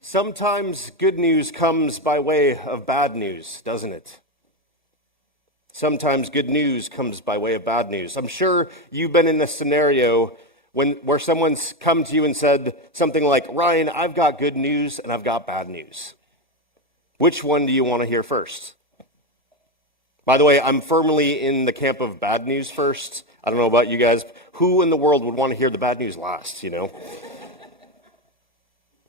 Sometimes good news comes by way of bad news, doesn't it? Sometimes good news comes by way of bad news. I'm sure you've been in this scenario where someone's come to you and said something like, Ryan, I've got good news and I've got bad news. Which one do you want to hear first? By the way, I'm firmly in the camp of bad news first. I don't know about you guys. Who in the world would want to hear the bad news last,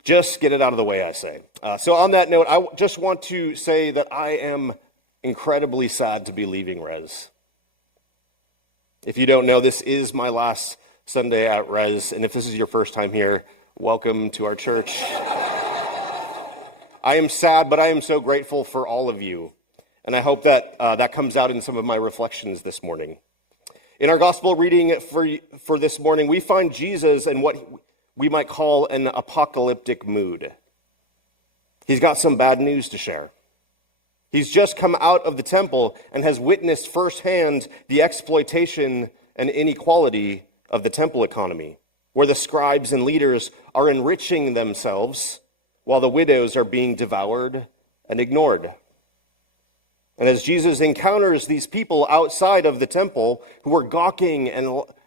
Just get it out of the way, I say. So on that note, I just want to say that I am incredibly sad to be leaving Res. If you don't know, this is my last Sunday at Res, and if this is your first time here, welcome to our church. I am sad, but I am so grateful for all of you, and I hope that that comes out in some of my reflections this morning. In our gospel reading for this morning, we find Jesus in what we might call an apocalyptic mood. He's got some bad news to share. He's just come out of the temple and has witnessed firsthand the exploitation and inequality of the temple economy, where the scribes and leaders are enriching themselves while the widows are being devoured and ignored. And as Jesus encounters these people outside of the temple who are gawking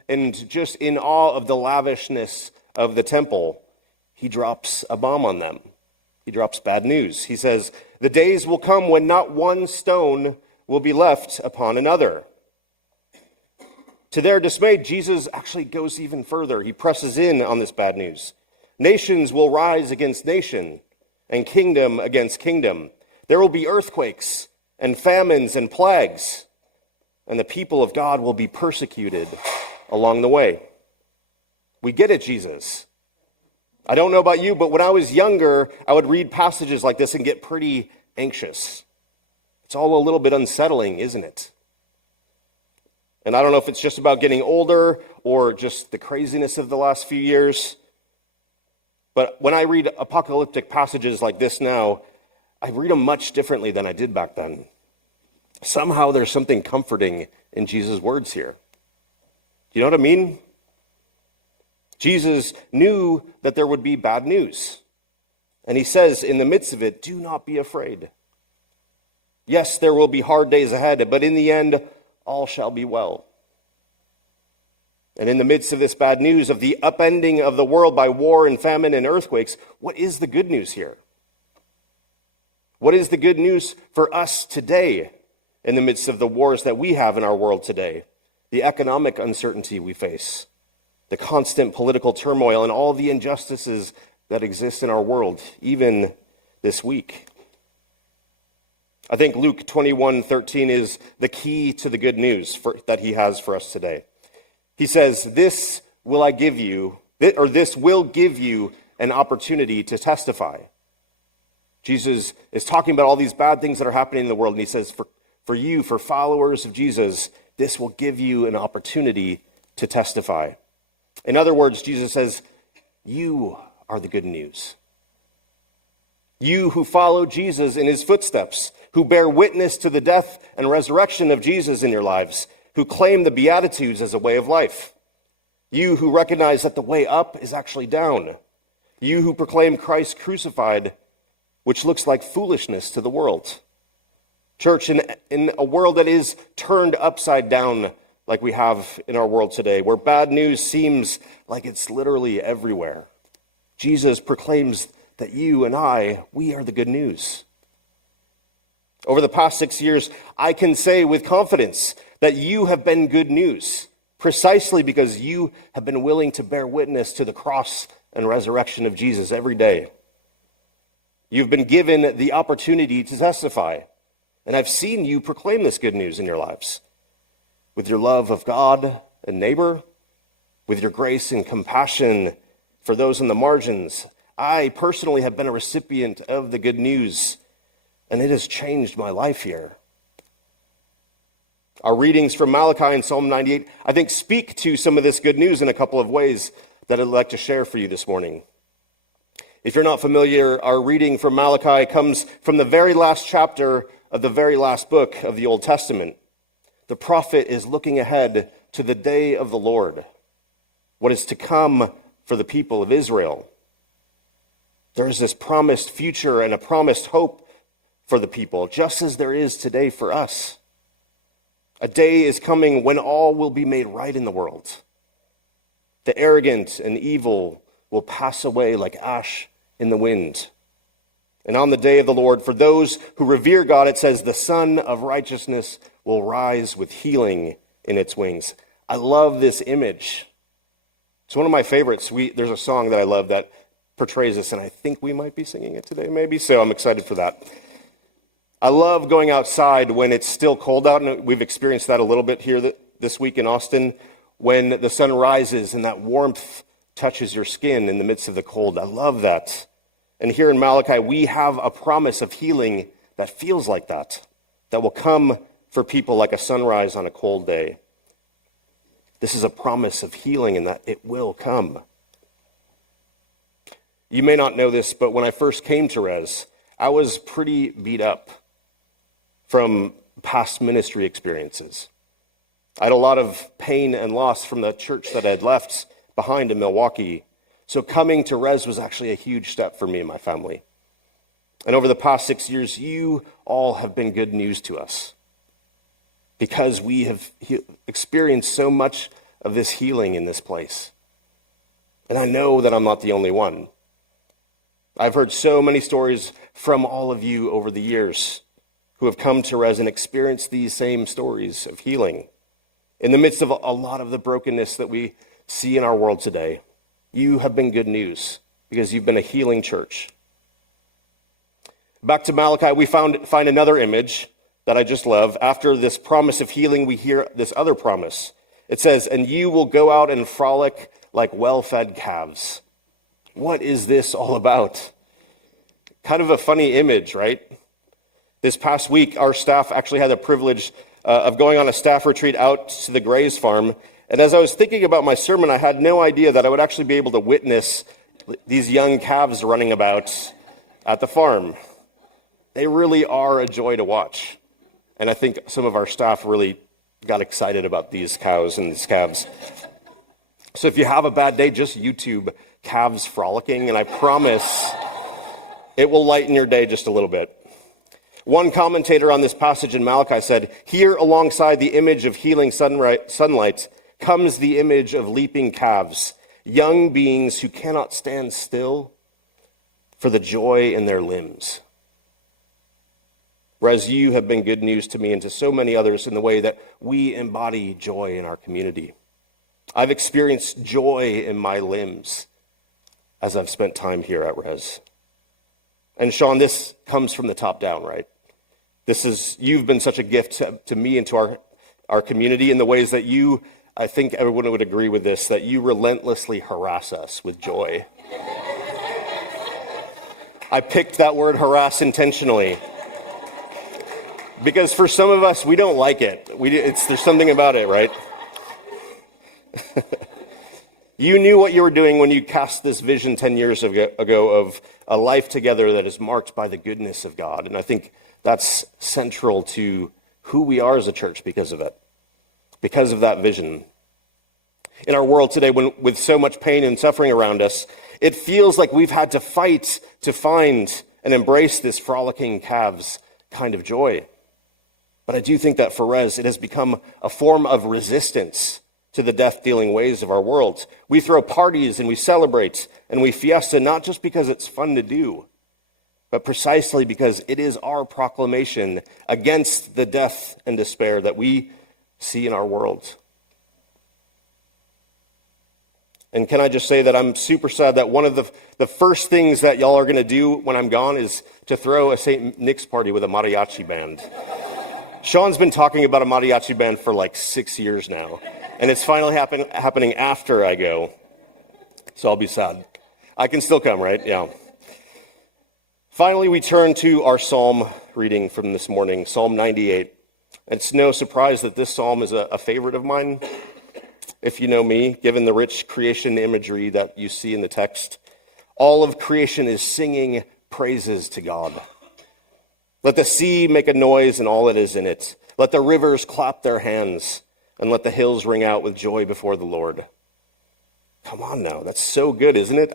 and just in awe of the lavishness of the temple, he drops a bomb on them. He drops bad news. He says, the days will come when not one stone will be left upon another. To their dismay, Jesus actually goes even further. He presses in on this bad news. Nations will rise against nation and kingdom against kingdom. There will be earthquakes and famines and plagues, and the people of God will be persecuted along the way. We get it, Jesus. I don't know about you, but when I was younger, I would read passages like this and get pretty anxious. It's all a little bit unsettling, isn't it? And I don't know if it's just about getting older or just the craziness of the last few years. But when I read apocalyptic passages like this now, I read them much differently than I did back then. Somehow there's something comforting in Jesus' words here. Do you know what I mean? Jesus knew that there would be bad news. And he says in the midst of it, do not be afraid. Yes, there will be hard days ahead, but in the end, all shall be well. And in the midst of this bad news of the upending of the world by war and famine and earthquakes, what is the good news here? What is the good news for us today in the midst of the wars that we have in our world today? The economic uncertainty we face, the constant political turmoil, and all the injustices that exist in our world, even this week. I think Luke 21:13 is the key to the good news that he has for us today. He says, this will give you an opportunity to testify. Jesus is talking about all these bad things that are happening in the world, and he says, for followers of Jesus, this will give you an opportunity to testify. In other words, Jesus says, you are the good news. You who follow Jesus in his footsteps, who bear witness to the death and resurrection of Jesus in your lives, who claim the Beatitudes as a way of life. You who recognize that the way up is actually down. You who proclaim Christ crucified, which looks like foolishness to the world. Church, in a world that is turned upside down like we have in our world today, where bad news seems like it's literally everywhere, Jesus proclaims that you and we are the good news. Over the past 6 years, I can say with confidence that you have been good news, precisely because you have been willing to bear witness to the cross and resurrection of Jesus every day. You've been given the opportunity to testify, and I've seen you proclaim this good news in your lives. With your love of God and neighbor, with your grace and compassion for those in the margins. I personally have been a recipient of the good news, and it has changed my life here. Our readings from Malachi and Psalm 98, I think, speak to some of this good news in a couple of ways that I'd like to share for you this morning. If you're not familiar, our reading from Malachi comes from the very last chapter of the very last book of the Old Testament. The prophet is looking ahead to the day of the Lord, what is to come for the people of Israel. There is this promised future and a promised hope for the people, just as there is today for us. A day is coming when all will be made right in the world. The arrogant and evil will pass away like ash in the wind. And on the day of the Lord, for those who revere God, it says, the Sun of Righteousness will rise with healing in its wings. I love this image. It's one of my favorites. There's a song that I love that portrays this, and I think we might be singing it today, maybe, so I'm excited for that. I love going outside when it's still cold out, and we've experienced that a little bit here this week in Austin, when the sun rises and that warmth touches your skin in the midst of the cold. I love that. And here in Malachi, we have a promise of healing that feels like that will come for people like a sunrise on a cold day. This is a promise of healing and that it will come. You may not know this, but when I first came to Res, I was pretty beat up from past ministry experiences. I had a lot of pain and loss from the church that I had left behind in Milwaukee. So coming to Res was actually a huge step for me and my family. And over the past 6 years, you all have been good news to us because we have experienced so much of this healing in this place. And I know that I'm not the only one. I've heard so many stories from all of you over the years who have come to Res and experienced these same stories of healing. In the midst of a lot of the brokenness that we see in our world today, you have been good news because you've been a healing church. Back to Malachi, we find another image that I just love. After this promise of healing, we hear this other promise. It says, and you will go out and frolic like well-fed calves. What is this all about? Kind of a funny image, right? This past week, our staff actually had the privilege of going on a staff retreat out to the Grays farm. And as I was thinking about my sermon, I had no idea that I would actually be able to witness these young calves running about at the farm. They really are a joy to watch. And I think some of our staff really got excited about these cows and these calves. So if you have a bad day, just YouTube calves frolicking, and I promise it will lighten your day just a little bit. One commentator on this passage in Malachi said, here alongside the image of healing sunlight comes the image of leaping calves, young beings who cannot stand still for the joy in their limbs. Whereas you have been good news to me and to so many others in the way that we embody joy in our community. I've experienced joy in my limbs as I've spent time here at Res. And Sean, this comes from the top down, right? You've been such a gift to me and to our community in the ways that I think everyone would agree with this, that you relentlessly harass us with joy. I picked that word harass intentionally because for some of us, we don't like it. There's something about it, right? You knew what you were doing when you cast this vision 10 years ago of a life together that is marked by the goodness of God. And I think that's central to who we are as a church because of it, because of that vision. In our world today, with so much pain and suffering around us, it feels like we've had to fight to find and embrace this frolicking calves kind of joy. But I do think that for Res, it has become a form of resistance to the death-dealing ways of our world. We throw parties and we celebrate and we fiesta, not just because it's fun to do, but precisely because it is our proclamation against the death and despair that we see in our world. And can I just say that I'm super sad that one of the first things that y'all are going to do when I'm gone is to throw a St. Nick's party with a mariachi band. Sean's been talking about a mariachi band for like 6 years now, and it's finally happening after I go. So I'll be sad. I can still come, right? Yeah. Finally, we turn to our psalm reading from this morning, Psalm 98. It's no surprise that this psalm is a favorite of mine. If you know me, given the rich creation imagery that you see in the text, all of creation is singing praises to God. Let the sea make a noise and all that is in it. Let the rivers clap their hands, and let the hills ring out with joy before the Lord. Come on now, that's so good, isn't it?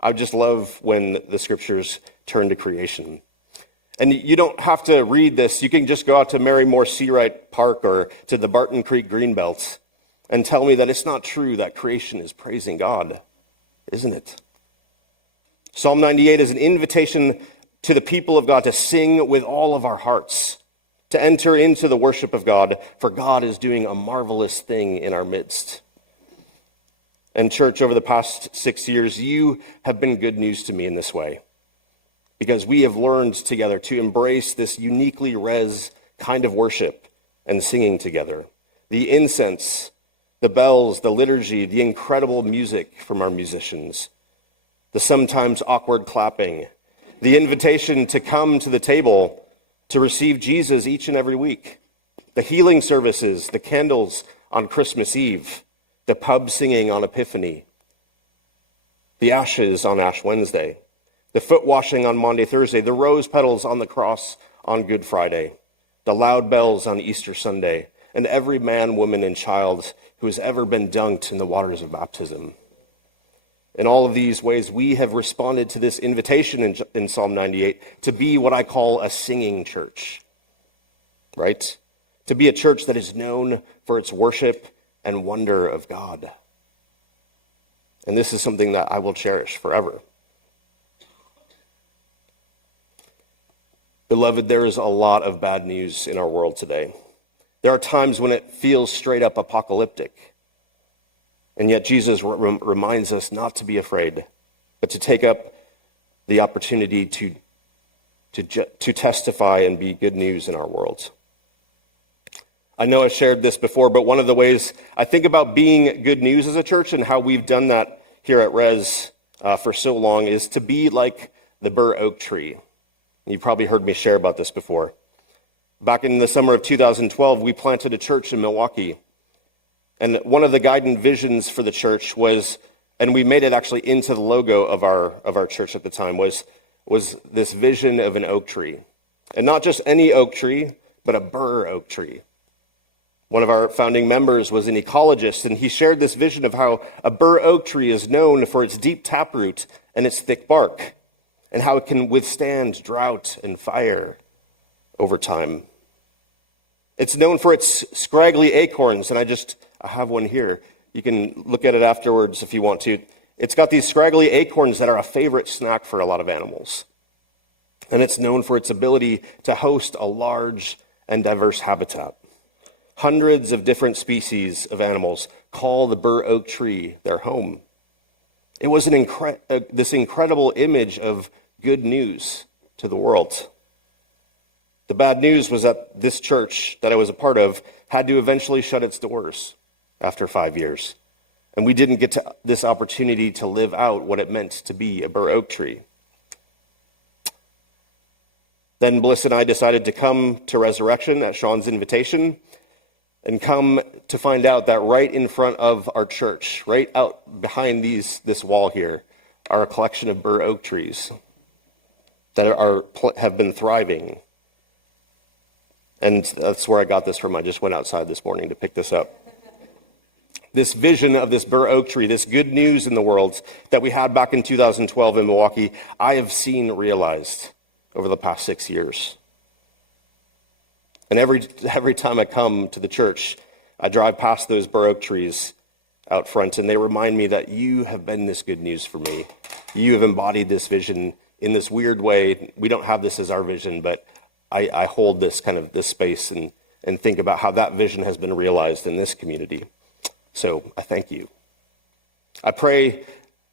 I just love when the scriptures turn to creation. And you don't have to read this. You can just go out to Marymore Seawright Park or to the Barton Creek Greenbelt and tell me that it's not true that creation is praising God, isn't it? Psalm 98 is an invitation to the people of God to sing with all of our hearts, to enter into the worship of God, for God is doing a marvelous thing in our midst. And church, over the past 6 years, you have been good news to me in this way, because we have learned together to embrace this uniquely res kind of worship and singing together. The incense, the bells, the liturgy, the incredible music from our musicians, the sometimes awkward clapping, the invitation to come to the table to receive Jesus each and every week, the healing services, the candles on Christmas Eve, the pub singing on Epiphany, the ashes on Ash Wednesday, the foot washing on Maundy Thursday, the rose petals on the cross on Good Friday, the loud bells on Easter Sunday, and every man, woman, and child who has ever been dunked in the waters of baptism. In all of these ways, we have responded to this invitation in Psalm 98 to be what I call a singing church, right? To be a church that is known for its worship and wonder of God. And this is something that I will cherish forever. Beloved, there is a lot of bad news in our world today. There are times when it feels straight up apocalyptic. And yet Jesus reminds us not to be afraid, but to take up the opportunity to testify and be good news in our world. I know I've shared this before, but one of the ways I think about being good news as a church and how we've done that here at Res for so long is to be like the bur oak tree. You've probably heard me share about this before. Back in the summer of 2012, we planted a church in Milwaukee. And one of the guiding visions for the church was, and we made it actually into the logo of our church at the time, was this vision of an oak tree. And not just any oak tree, but a bur oak tree. One of our founding members was an ecologist, and he shared this vision of how a bur oak tree is known for its deep taproot and its thick bark, and how it can withstand drought and fire over time. It's known for its scraggly acorns, and I have one here. You can look at it afterwards if you want to. It's got these scraggly acorns that are a favorite snack for a lot of animals. And it's known for its ability to host a large and diverse habitat. Hundreds of different species of animals call the bur oak tree their home. It was this incredible image of good news to the world. The bad news was that this church that I was a part of had to eventually shut its doors after 5 years. And we didn't get to this opportunity to live out what it meant to be a bur oak tree. Then Bliss and I decided to come to Resurrection at Sean's invitation and come to find out that right in front of our church, right out behind this wall here, are a collection of bur oak trees that have been thriving. And that's where I got this from. I just went outside this morning to pick this up. This vision of this bur oak tree, this good news in the world that we had back in 2012 in Milwaukee, I have seen realized over the past 6 years. And every time I come to the church, I drive past those bur oak trees out front, and they remind me that you have been this good news for me. You have embodied this vision in this weird way. We don't have this as our vision, but I hold this space and think about how that vision has been realized in this community. So I thank you. I pray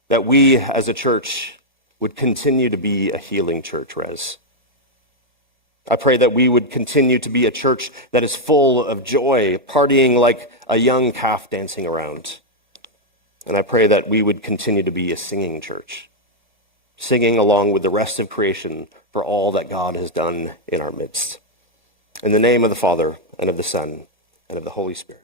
that we as a church would continue to be a healing church, Res. I pray that we would continue to be a church that is full of joy, partying like a young calf dancing around. And I pray that we would continue to be a singing church, singing along with the rest of creation for all that God has done in our midst. In the name of the Father, and of the Son, and of the Holy Spirit.